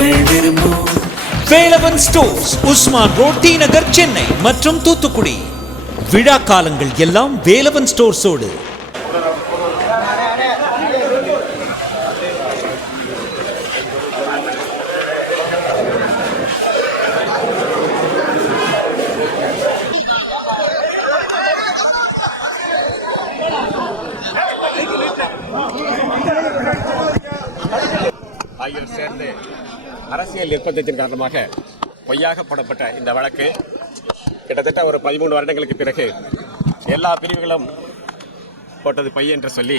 மக்கள் விரும்பும் Velavan stores, Usman road, T Nagar, Chennai மற்றும் தூத்துக்குடி. விழா காலங்கள் எல்லாம் வேலவன் ஸ்டோர்ஸோடு. ஆகியோர் சேர்ந்து அரசியல் நிர்பந்தத்தின் காரணமாக பொய்யாக போடப்பட்ட இந்த வழக்கு கிட்டத்தட்ட ஒரு 13 வருடங்களுக்கு பிறகு எல்லா பிரிவுகளும் போட்டது பொய் என்று சொல்லி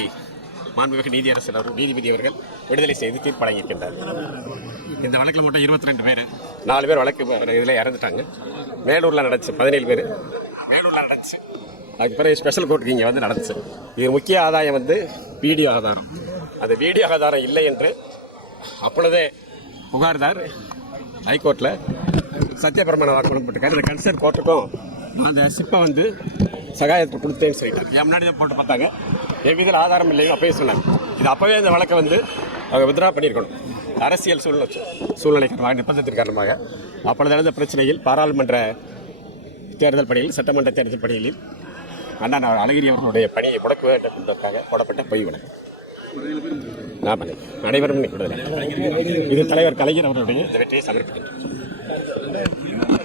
மாண்புமிகு நீதிபதி அவர்கள் விடுதலை செய்து தீர்ப்பு வழங்கியிருக்கின்றார். இந்த வழக்கில் மட்டும் 22 பேர், 4 பேர் வழக்கு இதில் இறந்துட்டாங்க. மேலூரில் நடந்துச்சு 17 பேர், மேலூரில் நடந்துச்சு. அதுக்கு பிறகு ஸ்பெஷல் கோர்ட்டுக்கு இங்கே வந்து நடந்துச்சு. இது முக்கிய ஆதாயம் வீடியோ ஆதாரம். அந்த வீடியோ ஆதாரம் இல்லை என்று அப்பொழுதே புகார்தார் ஹைகோர்ட்டில் சத்தியபிரமாண வாக்குமூலம் போட்டிருக்காரு. இந்த கன்சர்ன் கோர்ட்டுக்கும் அந்த சிப்பை சகாயத்தை கொடுத்தேன்னு சொல்லிட்டு என் முன்னாடி தான் போட்டு பார்த்தாங்க. என் வீதியில் ஆதாரம் இல்லைன்னு அப்பவே சொன்னாங்க. இது அப்போவே இந்த வழக்கை அவங்க வித்ரா பண்ணியிருக்கணும். அரசியல் சூழ்நிலை நிர்பந்தத்தின் காரணமாக அப்பொழுது நடந்த பிரச்சனையில் பாராளுமன்ற தேர்தல் பணியில், சட்டமன்ற தேர்தல் பணிகளில் அண்ணா அழகிரி அவர்களுடைய பணியை முடக்க வேண்டும் என்பதற்காக போடப்பட்ட பொய் வழக்கு. நான் அனைவரும் இது தலைவர் கலைஞர் அவர்களுடைய வெற்றியை சமர்ப்பிக்கின்றனர்.